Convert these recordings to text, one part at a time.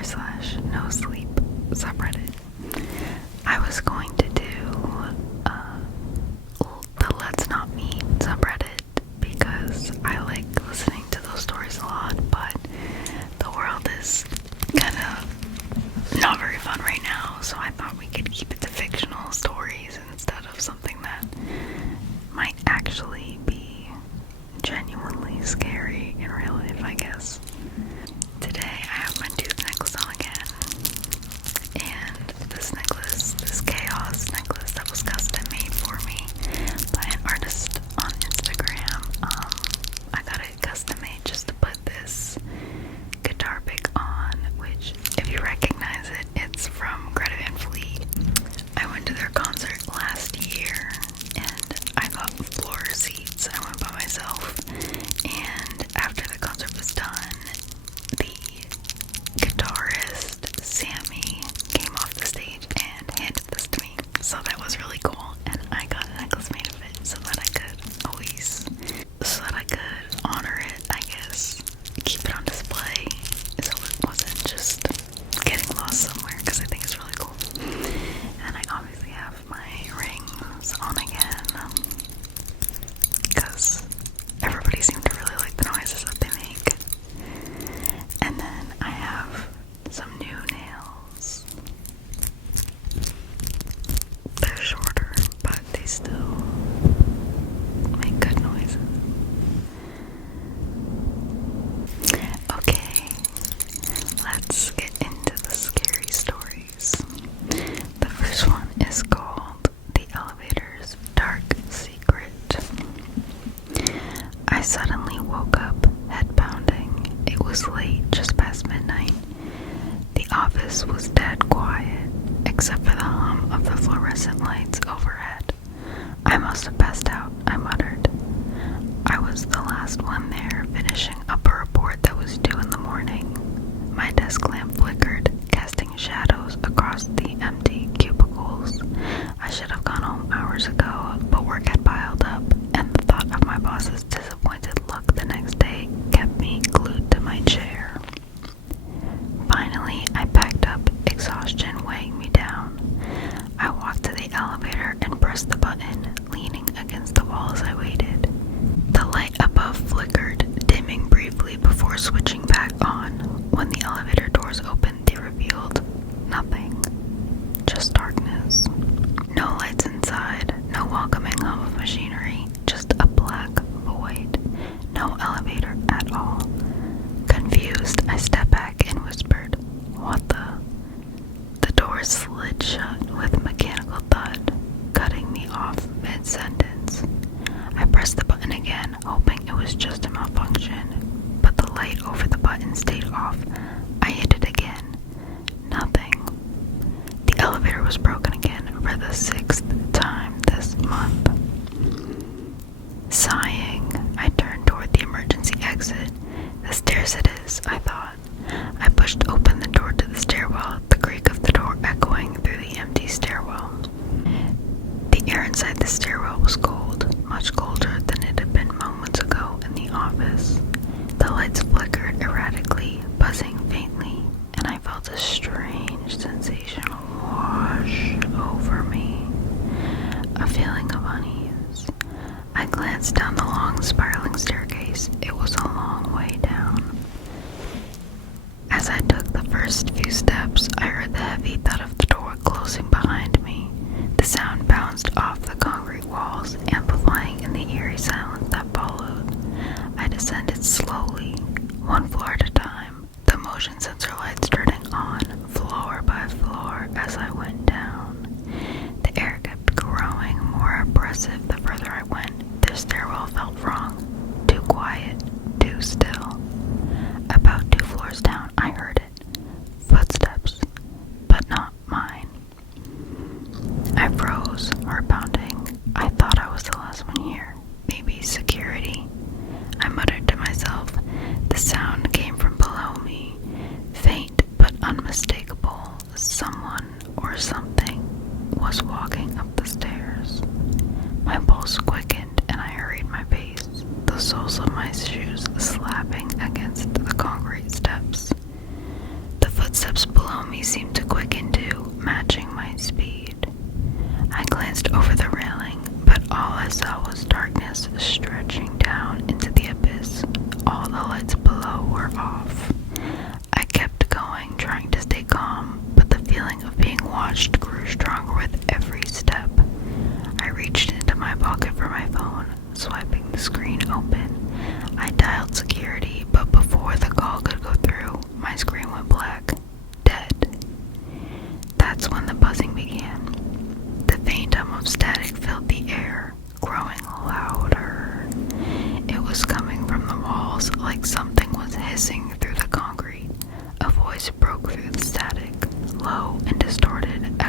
r/no sleep subreddit. I was going to do the Let's Not Meet subreddit because I like listening to those stories a lot, but the world is kind of not very fun right now, so I thought we could keep it to fictional stories instead of something that might actually be genuinely scary in real life, I guess. Today I have my tooth necklace on again, and this necklace, this chaos necklace that was custom made for me by an artist on Instagram. I got it custom made just to put this guitar pick on, which if you recognize it, it's from Greta Van Fleet. I went to their concert last year and I got floor seats. I went by myself, and after the concert was done, the guitarist Sammy came off the stage and handed this to me. So that was really cool, and I got a necklace made of it so that I could honor it, I guess. Keep it on display so it wasn't just getting lost somewhere, because I think it's really cool. And I obviously have my rings on again because everybody seemed to really like the noises that they make. And then I have some new nails. They're shorter, but they still make good noises. Okay, let's get into the scary stories. The first one is called The Elevator's Dark Secret. I suddenly woke up, head pounding. It was late, just past midnight. The office was dead quiet, except for the hum of the fluorescent lights overhead. I must have passed out, I muttered. I was the last one there, finishing up a report that was due in the morning. My desk lamp flickered, casting shadows across the empty cubicles. I should have gone home hours ago, but work had piled up, and the thought of my boss's disappointed look the next day kept me glued to my chair. Finally, I packed up, exhaustion weighing me down. I walked to the elevator and pressed the button, leaning against the wall as I waited. The light above flickered, dimming briefly before switching back on. When the elevator doors opened, they revealed nothing, just darkness. No lights inside, no welcoming hum of machinery, just a black void. No elevator at all. Confused, I stepped back and whispered, "What the?" The door slid shut with a mechanical thud, cutting me off mid-sentence. I pressed the button again, hoping it was just a malfunction, but the light over the button stayed off. I hit it again. Nothing. The elevator was broken again for the 6th time this month. Sighing, I turned toward the emergency exit. The stairs it is, I thought. I pushed open the door to the stairwell, the creak of the door echoing through the empty stairwell. The air inside the stairwell was cold, much colder than it had been moments ago in the office. The lights flickered erratically, buzzing faintly, and I felt a strange sensation wash over me. A feeling of unease. I glanced down the long, spiraling staircase. It was a long way down. As I took the first few steps, I heard the heavy thud of the door closing behind me. The sound bounced off the concrete walls, amplifying in the eerie silence that followed. I descended slowly, one floor at a time, the motion sensor lights turning on, floor by floor as I went down. The air kept growing more oppressive the further I went. The stairwell felt wrong, too quiet, too still. About 2 floors down, I heard it. Footsteps, but not mine. I froze, heart pounding. I thought I was the last one here. Maybe security. I muttered to myself. The sound came from below me, faint but unmistakable. Someone or something was walking up the stairs. My pulse quickened and I hurried my pace, the soles of my shoes slapping against the concrete steps. The footsteps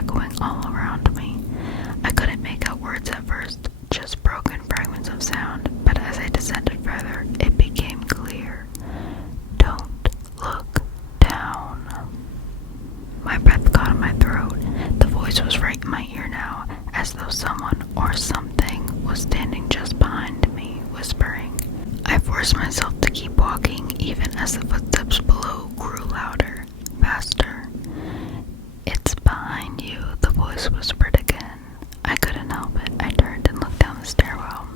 echoing all around me. I couldn't make out words at first, just broken fragments of sound, but as I descended further, it became clear. Don't look down. My breath caught in my throat. The voice was right in my ear now, as though someone or something was standing just behind me, whispering. I forced myself to keep walking, even as the footsteps below grew louder, faster. It's behind you, the voice whispered again. I couldn't help it. I turned and looked down the stairwell.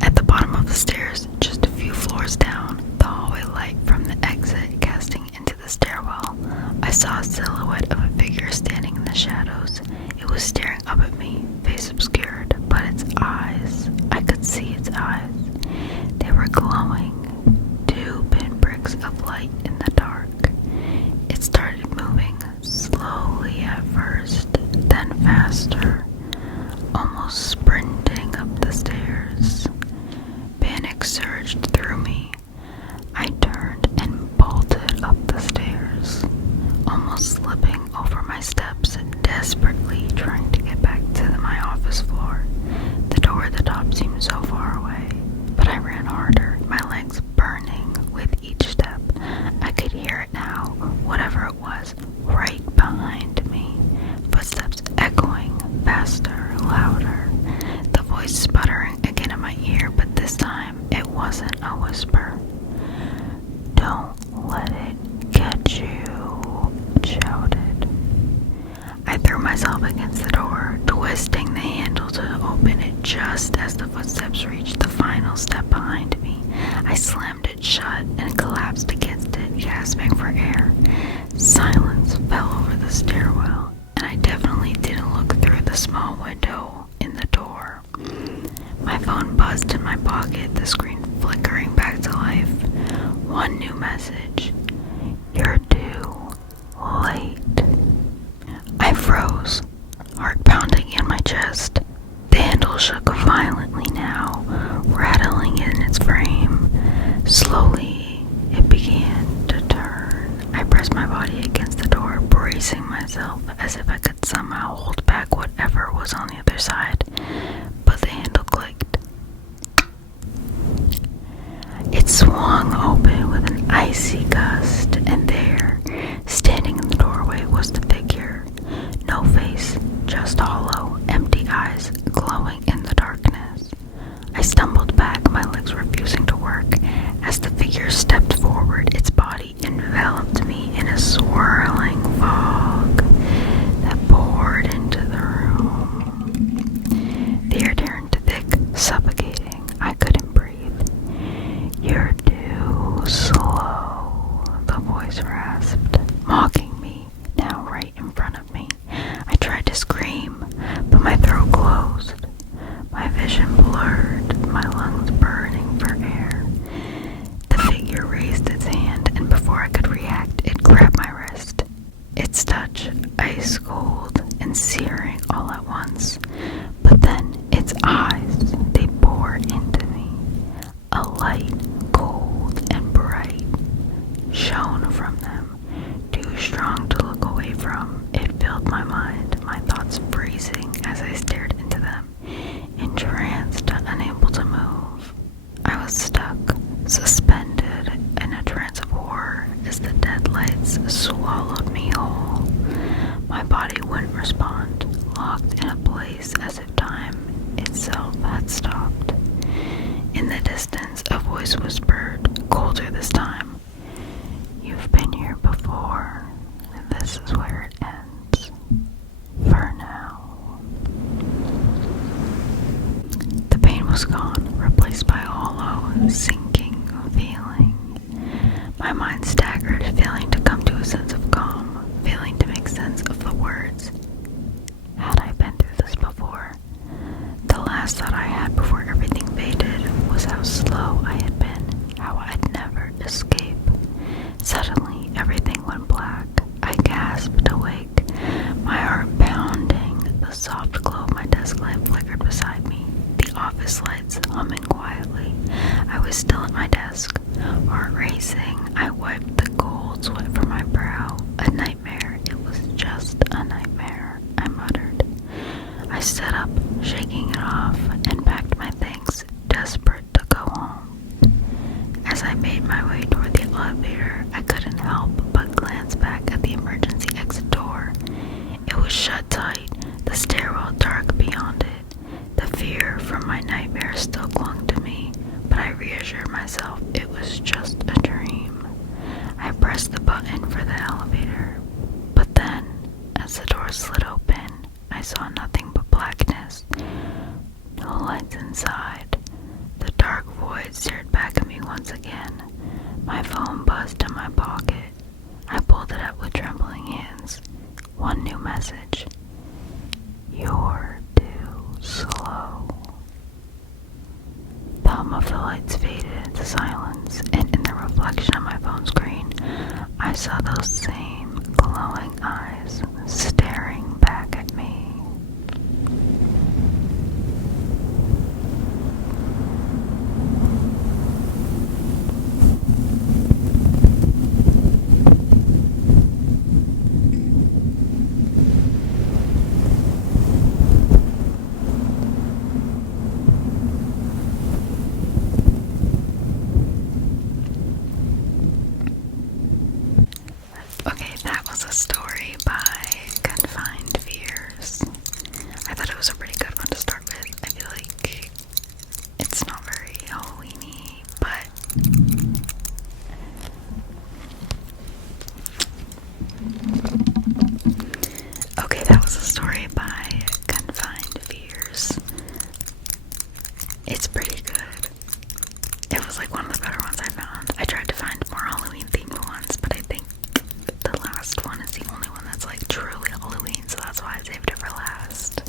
At the bottom of the stairs, just a few floors down, the hallway light from the exit casting into the stairwell, I saw a silhouette of a figure standing in the shadows. It was staring up at me, face obscured, but its eyes, I could see its eyes. They were glowing, 2 pinpricks of light in the dark. It started moving, slowly at first, then faster, almost sprinting up the stairs. Panic surged through me. I turned and bolted up the stairs, almost slipping over my steps, desperately trying to get back to my office floor. The door at the top seemed so far away, but I ran harder, my legs burning with each step. I could hear it now, whatever it was, right behind me. Footsteps echoing, faster, louder. The voice sputtering again in my ear, but this time it wasn't a whisper. Don't let it get you, it shouted. I threw myself against the door, twisting the handle to open it just as the footsteps reached the final step behind me. I slammed it shut and collapsed against it, gasping for air. Silence fell over the stairwell, and I definitely didn't look through the small window in the door. My phone buzzed in my pocket, the screen flickering back to life. One new message. You're too late. I froze, heart pounding in my chest. The handle shook violently now, rattling in its frame. Slowly, it began to turn. I pressed my body against the door, bracing myself as if I could somehow hold back whatever was on the other side. But the handle clicked. It swung open with an icy gust, and there, standing in the doorway, was the figure. No face, just hollow, empty eyes glowing in the darkness. I stumbled back, my legs refusing to work, as the figure stepped forward. Its body enveloped me in a swirling fog that poured into the room. The air turned thick, suffocating. I couldn't breathe. You're too slow, the voice rasped, mocking me, now right in front of me. I tried to scream, but my throat closed, my vision blurred, my lungs burning for air. The figure raised its hand, and before I could react, it grabbed my wrist. Its touch, ice cold and searing all at once. But then its eyes, they poured into me. A light, cold and bright, shone from them, too strong to look away from. It filled my mind, my thoughts freezing as I stared into them, entranced, unable to move. I was stuck, suspended in a trance of horror as the dead lights swallowed me whole. My body wouldn't respond, locked in a place as if time itself had stopped. In the distance, a voice whispered, colder this time. You've been here before, and this is where it ends. For now. The pain was gone, replaced by a hollow, sinking feeling. My mind staggered, failing to come to a sense of calm, failing to make sense of the words. Had I been through this before? The last thought I had before everything faded was how slow I had been, how I'd never escape. Suddenly, everything went black. I gasped awake, my heart pounding. The soft glow of my desk lamp flickered beside me, the office lights humming quietly. I was still at my desk, heart racing. I wiped the cold sweat from my brow. A nightmare. It was just a nightmare, I muttered. shut tight, the stairwell dark beyond it. The fear from my nightmare still clung to me, but I reassured myself it was just a dream. I pressed the button for the elevator, but then, as the door slid open, I saw nothing but blackness. No lights inside. The dark void stared back at me once again. My phone buzzed in my pocket. I pulled it up with trembling hands. One new message. You're too slow. The hum of the lights faded into silence, and in the reflection of my phone screen, I saw those same glowing eyes staring back at me. Okay, that was a story by ConfinedFears. I thought it was a pretty good one to start with. I feel like it's not very Halloween-y, but okay, that was a story by ConfinedFears. It's pretty good. It was like one of the better ones I found. I tried to find more Halloween-themed ones, but I think the last one is the only one that's like truly Halloween, so that's why I saved it for last.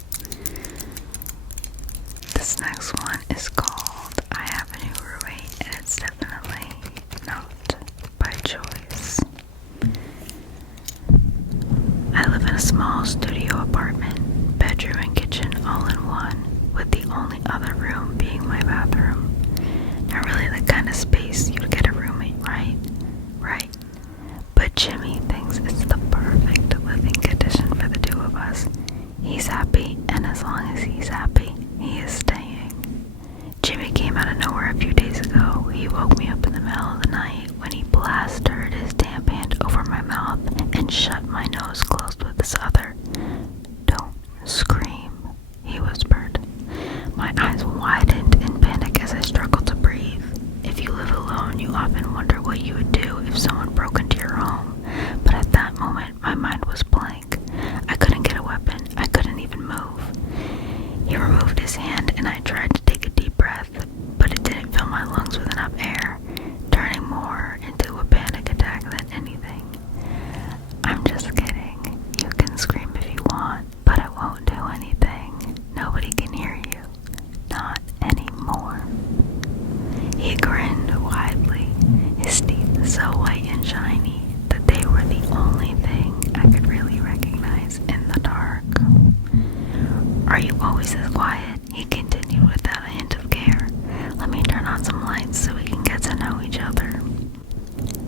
This next one is called I Have a New Roommate, and it's definitely not by choice. I live in a small studio apartment, bedroom and kitchen all in one, with the only other room being my bathroom. Not really the kind of space you'd get a roommate, right? Right. But Jimmy thinks it's the perfect living condition for the two of us. He's happy, and as long as he's happy, he is staying. Jimmy came out of nowhere a few days ago. He woke me up in the middle of the night when he plastered his damp hand over my mouth and shut my nose closed with his other. "Don't scream," he whispered. My eyes widened in panic as I struggled to breathe. If you live alone, you often wonder what you would do if someone broke into your home, but at that moment, my mind was blank. I couldn't get a weapon. I couldn't even move. He removed his hand, and I tried to take a deep breath, but it didn't fill my lungs with enough air, turning more into a panic attack than anything. "I'm just kidding. You can scream if you want, but it won't do anything. Nobody can hear you. Not anymore." He grinned widely, his teeth so white and shiny that they were the only thing I could really recognize in the dark. "Are you always this quiet?" he continued without a hint of care. "Let me turn on some lights so we can get to know each other."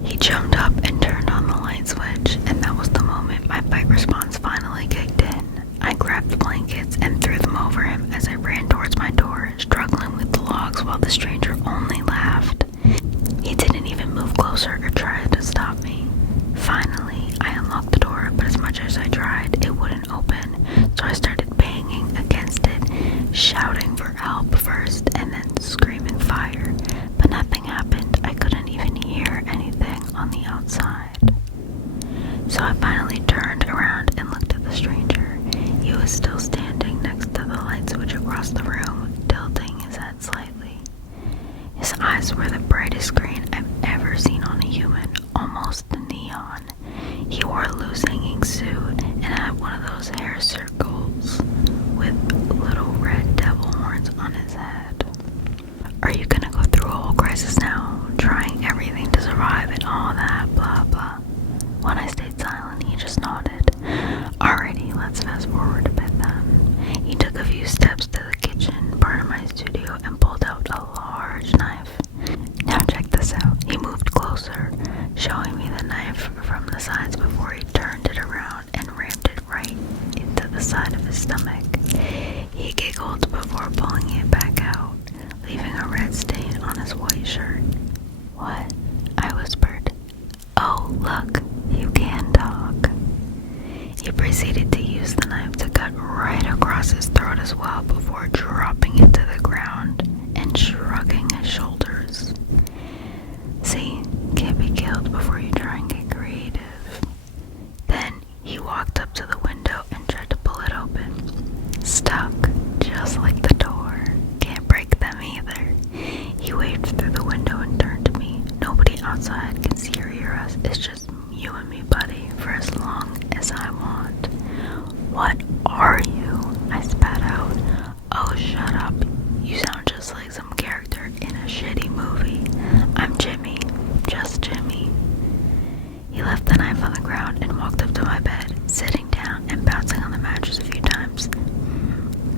He jumped up and turned on the light switch, and that was the moment my fight response finally kicked in. I grabbed the blankets and threw them over him as I ran towards my door, struggling with the logs while the stranger only laughed. He didn't even move closer or try to stop me. Finally, I unlocked the door, but as much as I tried, it wouldn't open, so I started banging against it, shouting for help first and then screaming fire, but nothing happened. I couldn't even hear anything on the outside. So I finally turned around and looked at the stranger. He was still standing next to the light switch across the room, tilting his head slightly. His eyes were the brightest green I've ever seen on a human, almost neon. He wore a loose hanging suit and had one of those hair circles with little red devil horns on his head. "Are you gonna go through a whole crisis now, trying everything to survive and all that, blah blah?" When I stayed silent, he just nodded. "Alrighty, let's fast forward a bit then." He took a few steps to the kitchen part of my studio and pulled out a large knife. "Now check this out." He moved closer, showing me the knife from the sides before he turned it around and rammed it right into the side of his stomach. He giggled before pulling it back out, leaving a red stain on his white shirt. "What?" I whispered. "Oh, look, you can talk." He proceeded to use the knife to cut right across his throat as well before dropping it to the ground and shrugging his shoulders. See, can't be killed before you try and get creative. Then he walked up to the window and tried to pull it open. Stuck, just like the door. Can't break them either. He waved through the window and turned to me. Nobody outside can see or hear us. It's just you and me, buddy, for as long as I want. What are you? I spat out. Oh, shut up. You sound just like some character in a shitty movie. I'm Jimmy. Just Jimmy. He left the knife on the ground and walked up to my bed, sitting down and bouncing on the mattress a few times.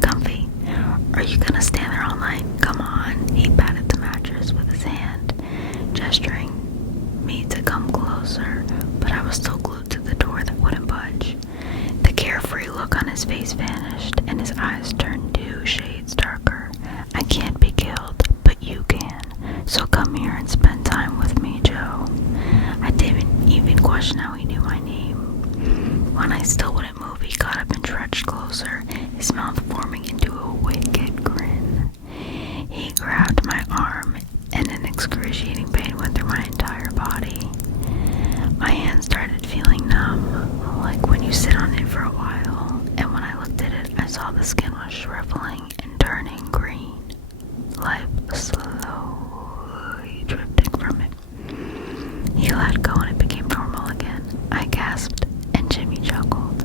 Comfy. Are you gonna stand there all night? Come on. He patted the mattress with his hand, gesturing me to come closer, but I was still glued to the door that wouldn't budge. The carefree look on his face vanished, and his eyes turned 2 shades darker. I can't be killed, but you can. So come here and spend time with me, Joe. I didn't even question how he knew my name. When I still wouldn't move, he got up and trudged closer, his mouth forming into a wicked grin. He grabbed my arm, and an excruciating pain went through my entire body. My hand started feeling numb, like when you sit on it for a while, and when I looked at it, I saw the skin was shriveling and turning green. Life slowly drifting from it. He let go and it became normal again. I gasped, and Jimmy chuckled.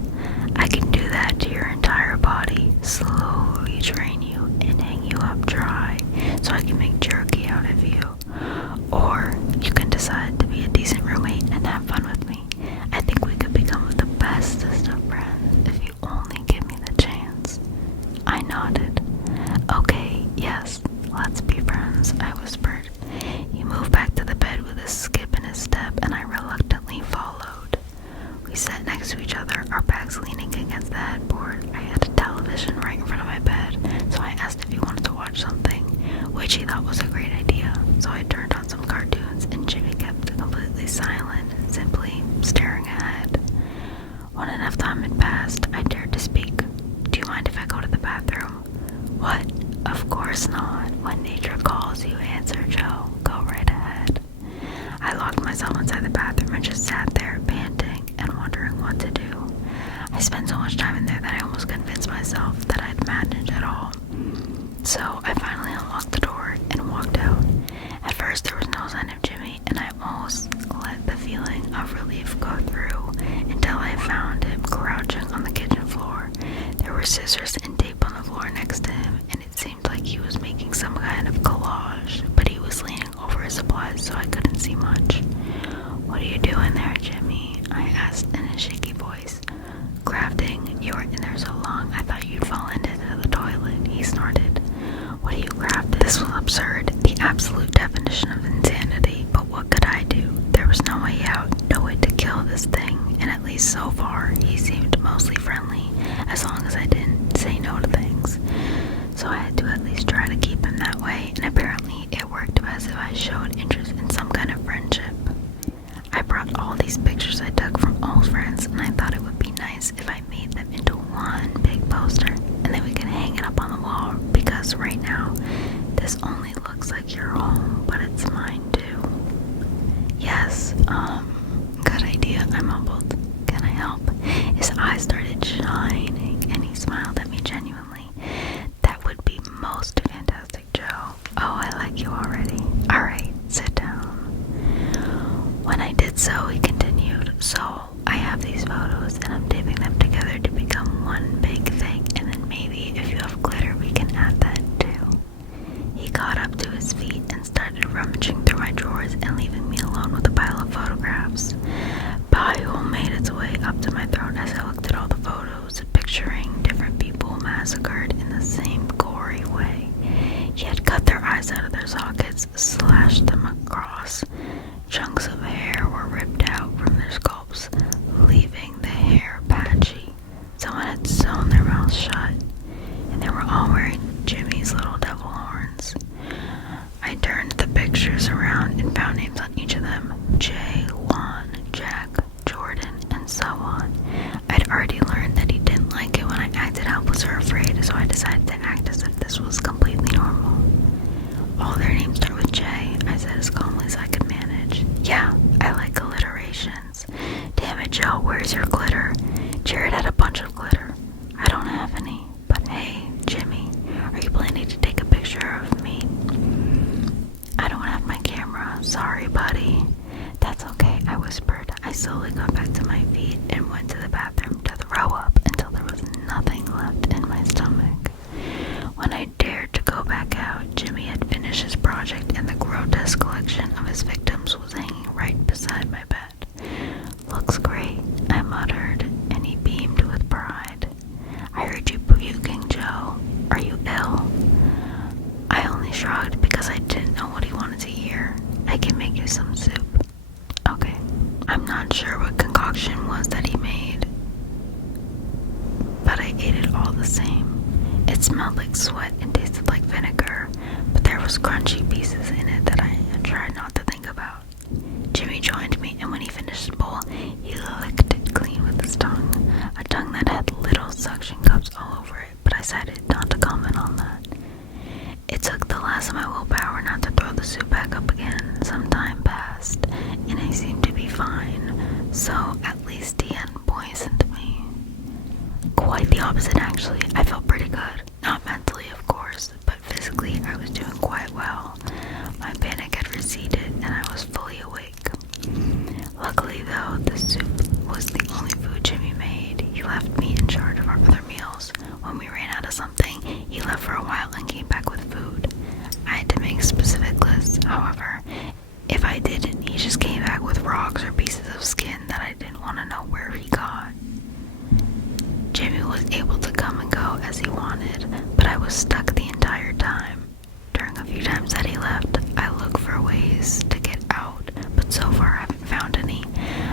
I can do that to your entire body, slowly drain you and hang you up dry, so I can make jerky out of you. Or you can decide to be a decent roommate and have fun with me. I think we could become the bestest of friends if you only give me the chance. I nodded. Okay, yes, let's be friends, I whispered. He moved back to the bed with a skip in his step, and I reluctantly followed. We sat next to each other, our backs leaning against the headboard. I had a television right in front of my bed, so I asked if he wanted to watch something, which he thought was a great idea. So I turned on some cartoons, and Jimmy kept completely silent, simply staring ahead. When enough time had passed, I dared to speak. Do you mind if I go to the bathroom? What? Of course not. When nature calls you, answer, Joe. Go right ahead. I locked myself inside the bathroom and just sat there, panting and wondering what to do. I spent so much time in there that I almost convinced myself that I'd managed it all. So I finally unlocked the door and walked out. At first there was no sign of Jimmy, and I almost let the feeling of relief go through until I found him crouching on the kitchen floor. There were scissors and tape on the floor next to him, and it seemed like he was making some kind of collage, but he was leaning over his supplies so I couldn't see much. What are you doing there, Jimmy? I asked in a shaky voice. Crafting. You were in there so long I thought you'd fallen into the toilet, he snorted. What do you crafted? This was absurd, the absolute definition of insanity, but what could I do? There was no way out, no way to kill this thing, and at least so far, he seemed mostly friendly, as long as I didn't say no to things. So I had to at least try to keep him that way, and apparently it worked as if I showed interest in some kind of friendship. I brought all these pictures I took from old friends, and I thought it would be nice if I made them into one big poster, and then we could hang it up on the wall, because right now, this only looks like your home, but it's mine too. Yes, good idea, I mumbled. Can I help? His eyes started shining, and he smiled at me genuinely. That would be most fantastic, Joe. Oh, I like you already. Alright, sit down. When I did so, he continued, so I have these photos, and I'm taping them together to become one big thing, and then maybe if you have glitter, we can add that too. He got up to his feet and started rummaging through my drawers and leaving me alone with a pile of photographs. Bile made its way up to my throat as I looked at all the photos, picturing different people massacred in the same gory way. He had cut their eyes out of their sockets, slashed them across. Chunks of hair were ripped out from their scalps, leaving the hair patchy. Someone had sewn their mouths shut, and they were all wearing Jimmy's little devil horns. I turned the pictures around and found names on each of them. Jay, Juan, Jack, Jordan, and so on. I'd already Verastahl, where's your glitter? Jared had a bunch of glitter. I don't have any. But hey, Jimmy, are you planning to take a picture of me? I don't have my camera. Sorry, buddy. That's okay, I whispered. I slowly got back to my feet and went to the bathroom to throw up until there was nothing left in my stomach. When I dared to go back out, Jimmy had finished his project and the grotesque collection of his victims was hanging right beside my bed. Looks great, I muttered, and he beamed with pride. I heard you puking, Joe. Are you ill? I only shrugged because I didn't know what he wanted to hear. I can make you some soup. Okay. I'm not sure what concoction was that he made, but I ate it all the same. It smelled like sweat and tasted like vinegar, but there was crunchy pieces in it that I tried not to think about. Jimmy joined me, and when he finished his bowl, he licked it clean with his tongue, a tongue that had little suction cups all over it, but I decided not to comment on that. It took the last of my willpower not to throw the soup back up again. Some time passed, and I seemed to be fine, so at least he hadn't poisoned me. Quite the opposite, actually. I felt pretty good. Not mentally, of course, but physically I was doing quite well. My panic had receded, and I was fully awake. Luckily, though, the soup was the only food Jimmy made. He left me in charge of our other meals. When we ran out of something, he left for a while and came back with food. I had to make specific lists, however. If I didn't, he just came back with rocks or pieces of skin that I didn't want to know where he got. Jimmy was able to come and go as he wanted, but I was stuck the entire time. During a few times that he left, I looked for ways to get out, but so far I haven't found any.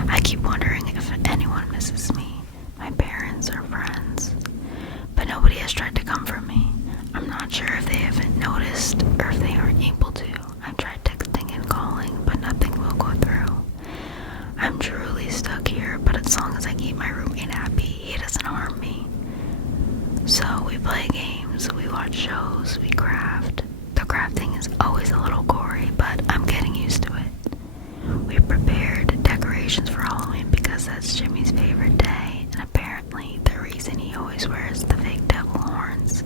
I keep wondering if anyone misses me, my parents or friends, but nobody has tried to comfort me. I'm not sure if they haven't noticed or if they aren't able to. I've tried texting and calling, but nothing will go through. I'm truly stuck here, but as long as I keep my roommate happy, he doesn't harm me. So we play games, we watch shows, we craft. The crafting is always a little gory, but I'm getting used to it. We prepared decorations for Halloween because that's Jimmy's favorite day, and apparently the reason he always wears the fake devil horns.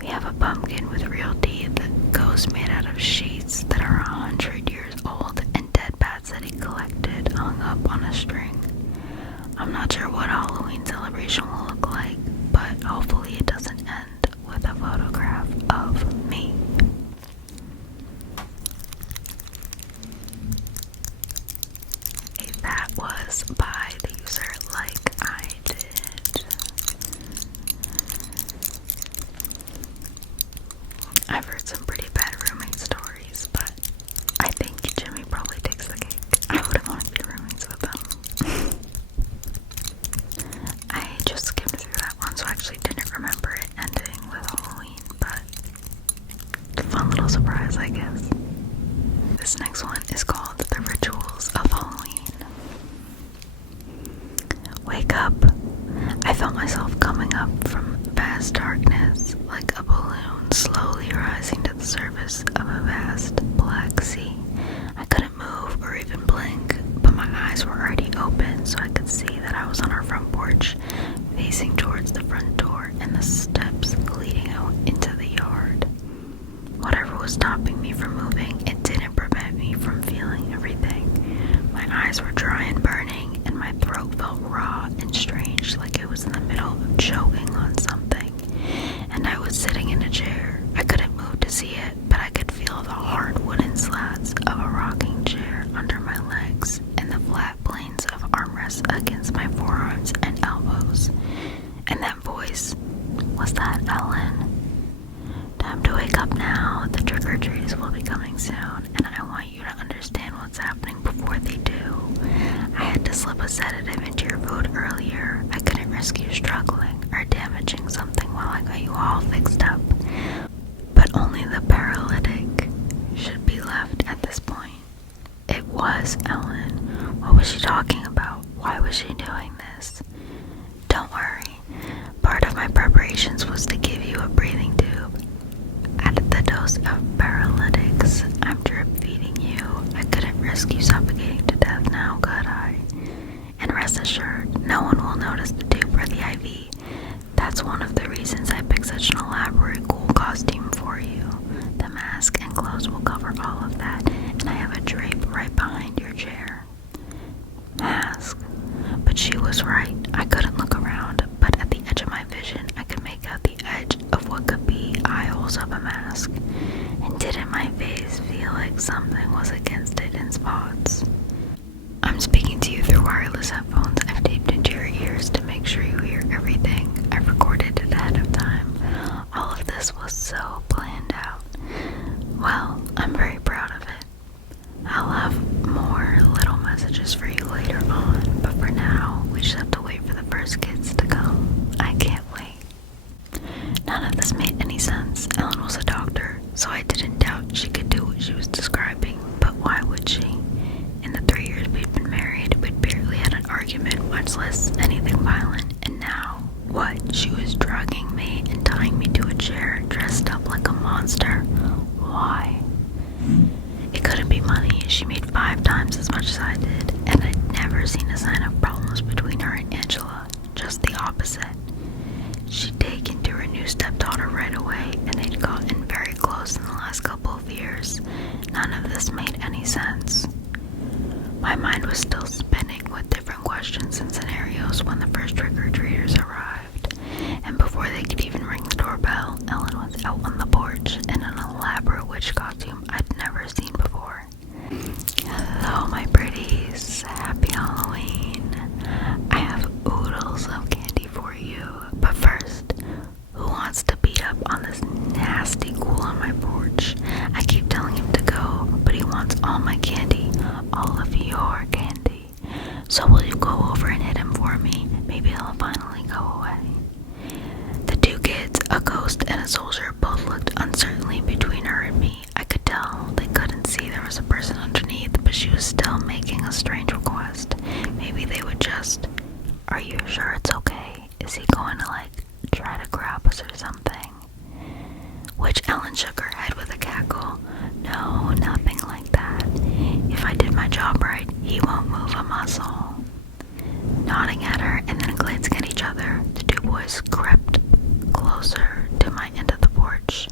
We have a pumpkin with real teeth, ghosts made out of sheets that are 100 years old, and dead bats that he collected hung up on a string. I'm not sure what Halloween celebration will look like, but hopefully it doesn't end with a photograph of me. That was by the user likeeyedid. I've heard some pretty bad roommate stories, but I think Jimmy probably takes the cake. I wouldn't want to be roommates with him. I just skimmed through that one, so I actually didn't remember it ending with Halloween, but fun little surprise, I guess. This next one is called The Rituals of Halloween. Wake up. I felt myself coming up from vast darkness, like a balloon slowly rising to the surface of a vast black sea. I couldn't move or even blink, but my eyes were already open, so I could see that I was on our front porch, facing towards the front door and the steps leading out into the yard. Whatever was stopping me from moving, it didn't prevent me from feeling everything. My eyes were dry and burning, and my throat felt raw and strange, like it was in the middle of choking on something. And I was sitting in a chair. I couldn't move to see it, but I could feel the hard wooden slats of a rocking chair under my legs and the flat planes of armrests against my forearms and elbows. And that voice, was that Ellen? Time to wake up now. The trick-or-treaters will be coming soon, and I want you to understand what's happening before they do. I had to slip a sedative into your food earlier. I couldn't risk you struggling or damaging something while I got you all fixed up. But only the paralytic should be left at this point. It was Ellen. What was she talking about? Why was she doing this? Don't worry. Part of my preparations was to give you a breathing tube. Added the dose of paralytics. I'm drip feeding you. I couldn't risk you suffocating to death now, could I? And rest assured, no one will notice the tube or the IV. That's one of the reasons I picked such an elaborate, cool costume for you. The mask and clothes will cover all of that, and I have a drape right behind your chair. Mask. But she was right. I couldn't look around, but at the edge of my vision, I could make out the edge of what could be eye holes of a mask. And didn't my face feel like something was against it in spots? I'm speaking to you through wireless headphones I've taped into your ears to make sure you hear everything. I've recorded it ahead of time. All of this was so planned out. Well, I'm very proud of it. I'll have more little messages for you later on, but for now, we just have to wait for the first kids to come. I can't wait. None of this made any sense. Ellen was a doctor, so I didn't doubt she could do what she was describing, but why would she? In the 3 years we'd been married, we'd barely had an argument, much less anything violent, and now, what? She was drugging me and tying me to a chair, dressed up like a monster. Why? It couldn't be money. She made 5 times as much as I did, and I'd never seen a sign of problems between her and Angela, just the opposite. She'd taken to her new stepdaughter right away, and they'd gotten very close in the last couple of years. None of this made any sense. My mind was still spinning with different questions and scenarios when the first trick-or-treaters arrived, and before they could even ring the doorbell, Ellen was out on the porch in an elaborate witch costume I'd never seen before. Hello, my pretties. Happy Halloween. I have oodles of candy for you, but first, who wants to beat up on this nasty ghoul on my porch? I keep telling him to go, but he wants all my candy, all of your candy. So will you go over and hit him for me? Maybe he'll finally go away. The 2 kids, a ghost and a soldier, both looked uncertainly between her and me. I could tell they couldn't see there was a person underneath, but she was still making a strange request. Maybe they would just... Are you sure it's okay? Is he going to, try to grab us or something? Which Ellen shook her head with a cackle. No, nothing like that. If I did my job right, he won't move a muscle. Nodding at her and then glancing at each other, the 2 boys crept closer to my end of the porch.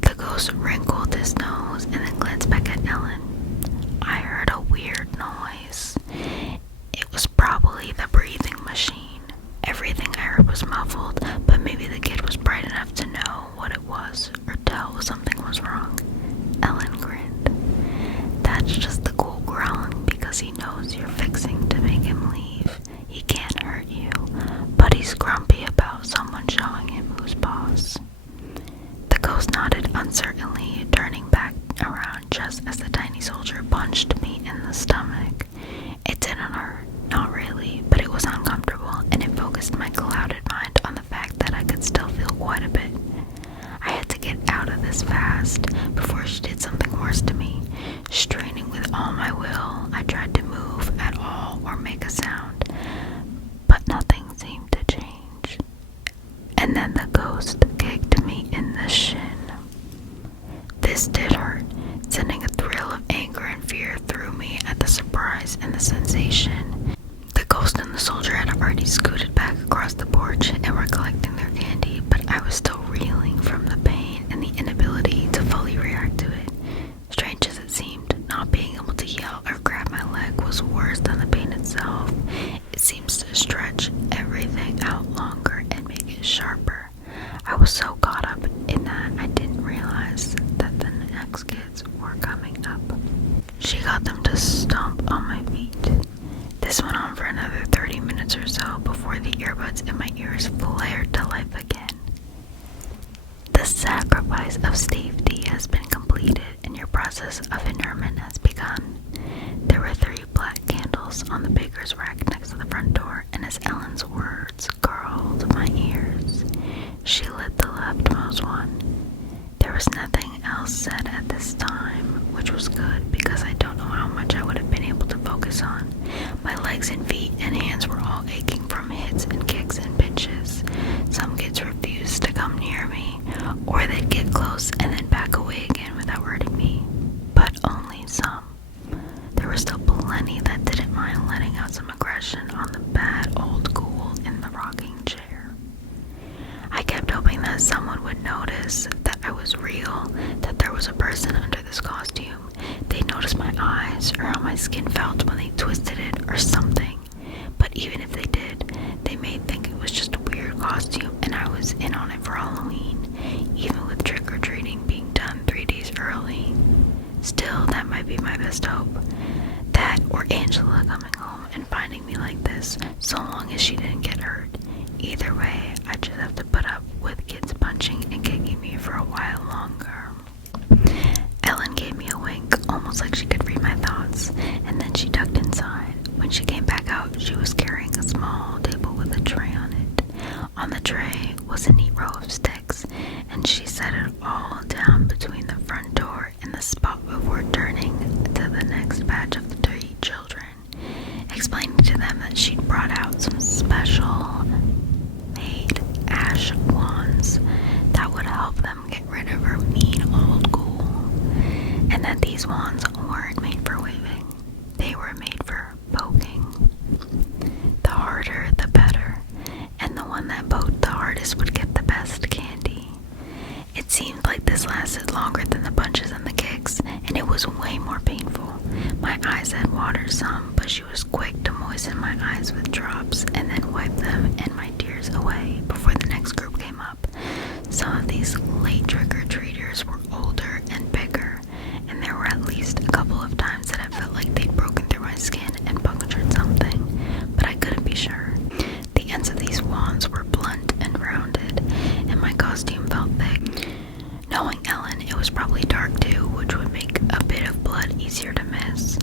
The ghost wrinkled his nose and then glanced back at Ellen. I heard a weird noise. It was probably the breathing machine. Everything I heard was muffled, but maybe the kid was bright enough to know what it was or tell something was wrong. Ellen grinned. That's just the ghoul growling because he knows you're fixing to make him leave. He can't hurt you, but he's grumpy about someone showing him who's boss. The ghost nodded uncertainly, turning back around just as the tiny soldier punched me in the stomach. It didn't hurt, not really, but it was uncomfortable, and it focused my clouded mind on the fact that I could still feel quite a bit. I had to get out of this fast before she did something worse to me. Straining with all my will, I tried to move at all or make a sound, but nothing seemed to change. And then the ghost kicked me in the shin. This did hurt, sending a thrill of anger and fear through me at the surprise and the sensation. The ghost and the soldier had already scooted back across the porch and were collecting their candy, but I was still reeling from the pain and the inability to fully react to it. Strange as it seemed, not being able to yell or grab my leg was worse than the pain itself. It seems to stretch everything out longer and make it sharper. I was so caught up in that I didn't realize that the next kids were coming up. She got them to stomp on my feet. This went on for another 30 minutes or so before the earbuds in my ears flared to life again. The sacrifice of safety has been completed and your process of interment has begun. There were 3 black candles on the baker's rack next to the front door, and as Ellen's words curled my ears, she lit the leftmost one. There was nothing else said at this time, which was good because I don't know how much I would have been able to focus on. My legs and feet and hands were all aching from hits and kicks and pinches. Some kids refused to come near me, or they'd get close and then back away again without hurting me. But only some. There were still plenty that didn't mind letting out some aggression on the costume and I was in on it for Halloween, even with trick-or-treating being done 3 days early. Still, that might be my best hope. That or Angela coming home and finding me like this, so long as she didn't get hurt. Either way, I just have to put up with kids punching and kicking me for a while longer. Ellen gave me a wink, almost like she could read my thoughts, and then she ducked inside. When she came back out, she was carrying a small table with a tray on it. On the tray was a neat row of sticks, and she set it all down between the front door and the spot before turning to the next batch of the 3 children, explaining to them that she'd brought out some special made ash wands that would help them get rid of her mean old ghoul, and that these wands weren't made for waving, they were made for poking. The harder the better, and the one that poked the hardest would get the best candy. It seemed like this lasted longer than the punches and the kicks, and it was way more painful. My eyes had watered some, but she was quick to moisten my eyes with drops and then wipe them and my tears away before the next group came up. Some of these late trick-or-treaters were older and bigger, and there were at least a couple of times that I felt like they'd broken through my skin and punctured something, but I couldn't be sure. The ends of these wands were blunt and rounded, and my costume felt thick. Knowing Ellen, it was probably dark too, which would make a bit of blood easier to miss.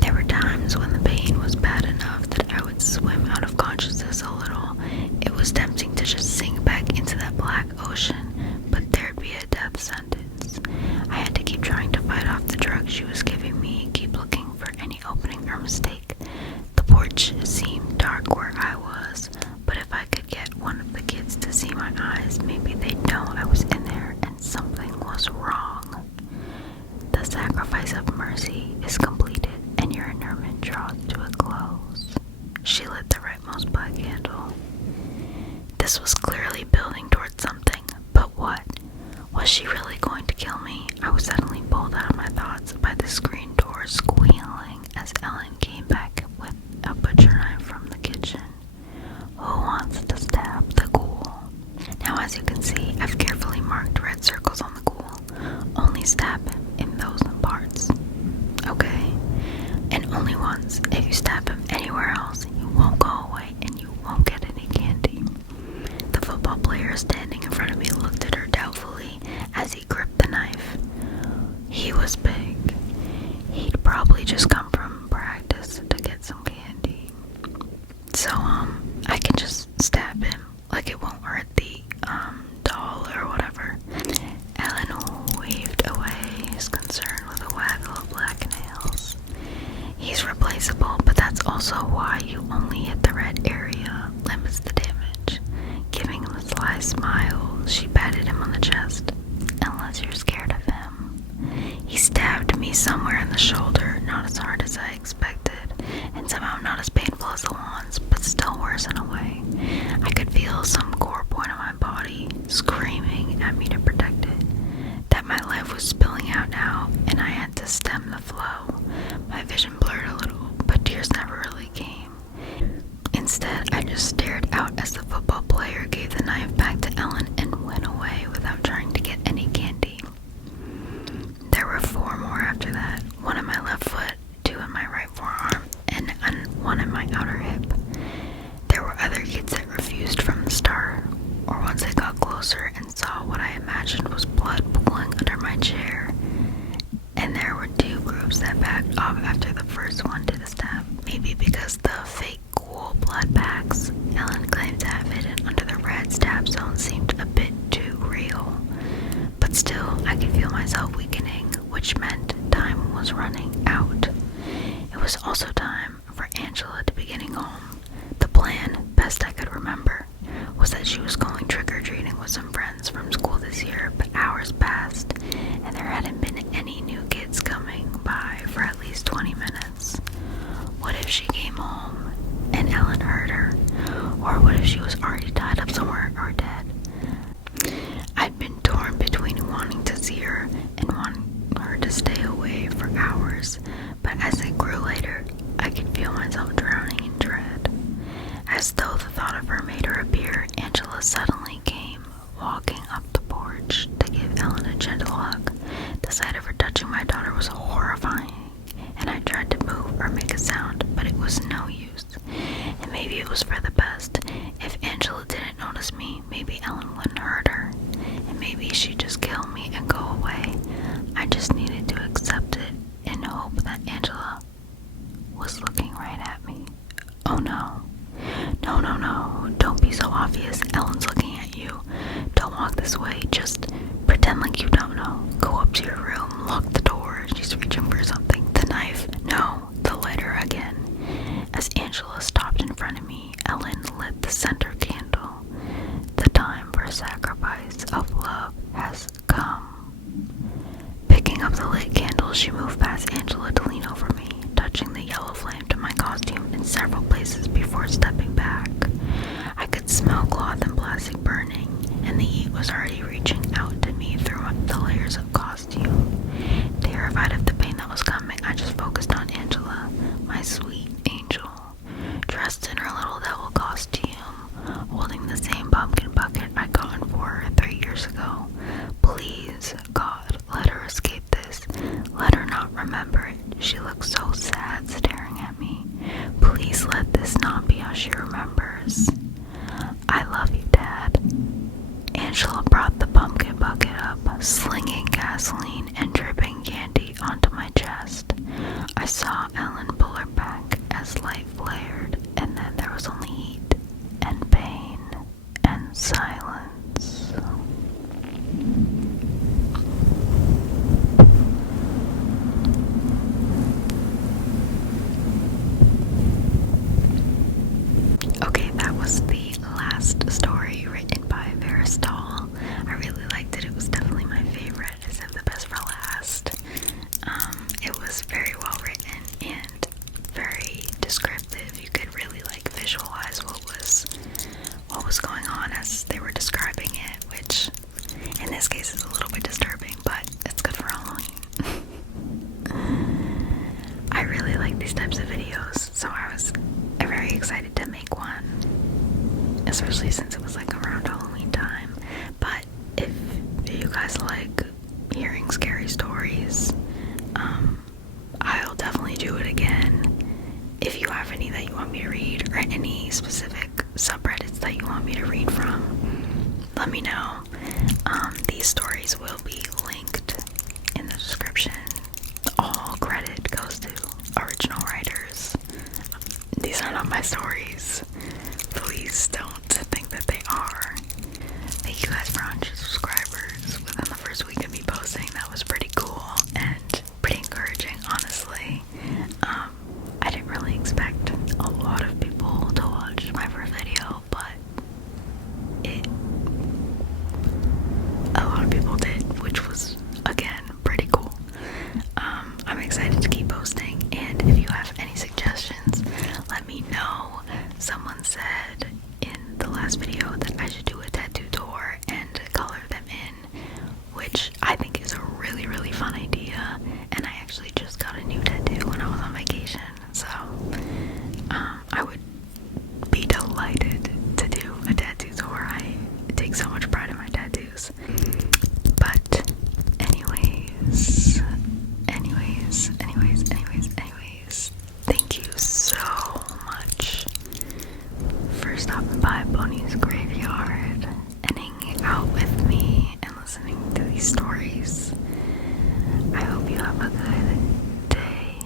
There were times when the pain was bad enough that I would swim out of consciousness a little. It was tempting to just sink back into that black ocean, but there'd be a death sentence. I had to keep trying to fight off the drug she was giving me, keep looking for any opening or mistake. The porch seemed dark where I was, but if I could get one of the kids to see my eyes, maybe they'd know I was in there and something was wrong. The sacrifice of mercy is completed and your interment draws to a close. She lit the rightmost black candle. This was clearly building towards something, but what? Was she really going to kill me? I was suddenly pulled out of my thoughts by the screen door squealing as Ellen came back with a butcher knife from the kitchen. Who wants to stab the ghoul? Now, as you can see, I've carefully marked red circles on the ghoul. Only stab him in those parts. Okay? And only once. If you stab him anywhere else, he won't go away and you won't get any candy. The football player standing in front of me looked at her doubtfully as he gripped the knife. He was big. He'd probably just come from practice to get some candy. So, I can just stab him. Like it won't hurt the, doll or whatever. Ellen waved away his concern with a waggle of black nails. He's replaceable, but that's also why you only hit the red area, limits the damage. Giving him a sly smile, she patted him on the chest. Unless you're scared of him. He stabbed me somewhere in the shoulder, not as hard as I expected, and somehow not as painful as the wands, but still worse in a way. I could feel some core point of my body screaming at me to protect it. That my life was spilling out now, and I had to stem the flow. My vision blurred a little, but tears never really came. Instead, I just stared out as the football player gave the knife back to Ellen and went away without trying to get any candy. There were 4 more after that, 1 in my left foot, 2 in my right forearm, and 1 in my outer hip. There were other kids that refused from the start, or once they got closer and saw what I imagined was blood pooling under my chair. And there were 2 groups that backed off after the first one did a stab, maybe because the fake ghoul blood packs Ellen claimed to have hidden under the red stab zone seemed a bit too real. But still, I could feel myself weakening, which meant time was running out. It was also time for Angela to be getting home. The plan, best I could remember, was that she was going trick-or-treating with some friends from school this year, but hours passed, and there hadn't been any new kids coming by for at least 20 minutes. What if she came home and Ellen heard her? Or what if she was already tied up somewhere or dead? I'd been torn between wanting to see her and wanting her to stay away for hours, but as it grew later, I could feel myself drowning in dread. As though the thought of her made her appear, Angela suddenly came walking up the porch to give Ellen a gentle hug. The sight of her touching my daughter was horrifying, and I tried to move or make a sound, but it was no use. And maybe it was for the best. If Angela didn't notice me, maybe Ellen wouldn't hurt her, and maybe she'd just kill me and go away. I just needed to accept it in hope that Angela was looking right at me. Oh no. No, don't be so obvious. Ellen's looking at you. Don't walk this way. Just pretend like you don't know. Go up to your room, lock the door. She's reaching for something. The knife. No, the lighter again. As Angela stopped in front of me, Ellen lit the center candle. The time for sacrifice of love has come. Picking up the lit candle, she moved past Angela to lean over me, touching the yellow flame to my costume in several places before stepping back. I could smell cloth and plastic burning, and the heat was already reaching out to me through the layers of costume. Terrified of the pain that was coming, I just focused on Angela, my sweet angel, dressed in her little devil costume, holding the same pumpkin bucket I'd gotten for her 3 years ago. Please, God, let her escape this. Let her not remember it. She looks so sad staring at me. Please let this not be how she remembers. I love you, Dad. Angela brought the pumpkin bucket up, slinging gasoline and dripping candy onto my chest. I saw Ellen pull her back as light flared, and then there was only heat and pain and silence. Okay, that was the last story written by Verastahl. I really liked it. It was definitely my favorite. I saved the best for last. It was very well written and very descriptive. You could really visualize what was going on as they were describing it, which in this case is a little bit disturbing, but it's good for Halloween. I really like these types of videos, so I was very excited to make one, especially since it was around Halloween time. But if you guys like hearing scary stories, I'll definitely do it again. If you have any that you want me to read, or any specific subreddits that you want me to read from, let me know. These stories will be linked in the description. All credit goes to original writers. These are not my stories. Please don't think that they are. Thank you guys for 100 subscribers within the first week of me posting. That was pretty cool and pretty encouraging, honestly. I didn't really expect a lot of people to watch my first video, but a lot of people did, which was, again, pretty cool. I'm excited to keep posting, and if you have any suggestions, let me know. Someone said in the last video that I should do a tattoo tour and color them in, which I think is a really, really fun idea, and I actually just got a new tattoo when I was on vacation, so I would be delighted to do a tattoo tour. I take so much pride in my tattoos. But anyways, thank you so much for stopping by Bonnie's Graveyard and hanging out with me and listening to these stories. I hope you have a good day,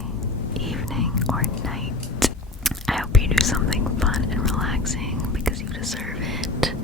evening, or night. I hope you do something fun and relaxing because you deserve it.